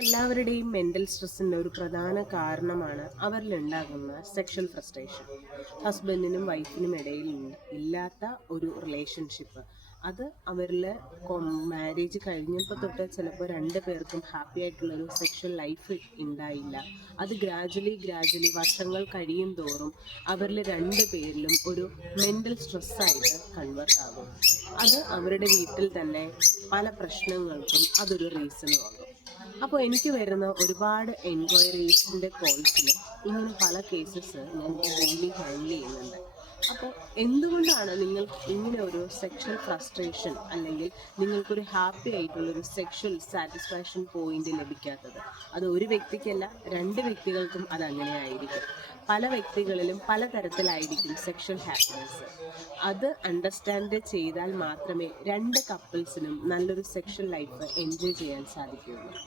എല്ലാവരുടെയും മെൻ്റൽ സ്ട്രെസ്സിൻ്റെ ഒരു പ്രധാന കാരണമാണ് അവരിലുണ്ടാകുന്ന സെക്ഷൽ ഫ്രസ്ട്രേഷൻ. ഹസ്ബൻഡിനും വൈഫിനും ഇടയിൽ ഇല്ലാത്ത ഒരു റിലേഷൻഷിപ്പ്, അത് അവരിൽ മാരേജ് കഴിഞ്ഞപ്പോൾ തൊട്ട് ചിലപ്പോൾ രണ്ട് പേർക്കും ഹാപ്പി ആയിട്ടുള്ളൊരു സെക്ഷൽ ലൈഫ് ഉണ്ടായില്ല. അത് ഗ്രാജുവലി വർഷങ്ങൾ കഴിയും തോറും അവരിൽ രണ്ട് പേരിലും ഒരു മെൻ്റൽ സ്ട്രെസ്സായിട്ട് കൺവേർട്ട് ആകും. അത് അവരുടെ വീട്ടിൽ തന്നെ പല പ്രശ്നങ്ങൾക്കും അതൊരു റീസണും ആകും. അപ്പോൾ എനിക്ക് വരുന്ന ഒരുപാട് എൻക്വയറീസിൻ്റെ കോൾസിൽ ഇങ്ങനെ പല കേസസ് ഞാൻ ഡെയിലി ഹാൻഡിൽ ചെയ്യുന്നുണ്ട്. അപ്പോൾ എന്തുകൊണ്ടാണ് നിങ്ങൾ ഇങ്ങനെ ഒരു സെക്ഷൽ ഫ്രസ്ട്രേഷൻ അല്ലെങ്കിൽ നിങ്ങൾക്കൊരു ഹാപ്പി ആയിട്ടുള്ളൊരു സെക്ഷൽ സാറ്റിസ്ഫാക്ഷൻ പോയിന്റ് ലഭിക്കാത്തത്? അത് ഒരു വ്യക്തിക്കല്ല, രണ്ട് വ്യക്തികൾക്കും അത് അങ്ങനെ ആയിരിക്കും. പല വ്യക്തികളിലും പല തരത്തിലായിരിക്കും സെക്ഷൽ ഹാപ്പിനെസ്. അത് അണ്ടർസ്റ്റാൻഡ് ചെയ്താൽ മാത്രമേ രണ്ട് കപ്പിൾസിനും നല്ലൊരു സെക്ഷൽ ലൈഫ് എൻജോയ് ചെയ്യാൻ സാധിക്കുകയുള്ളൂ.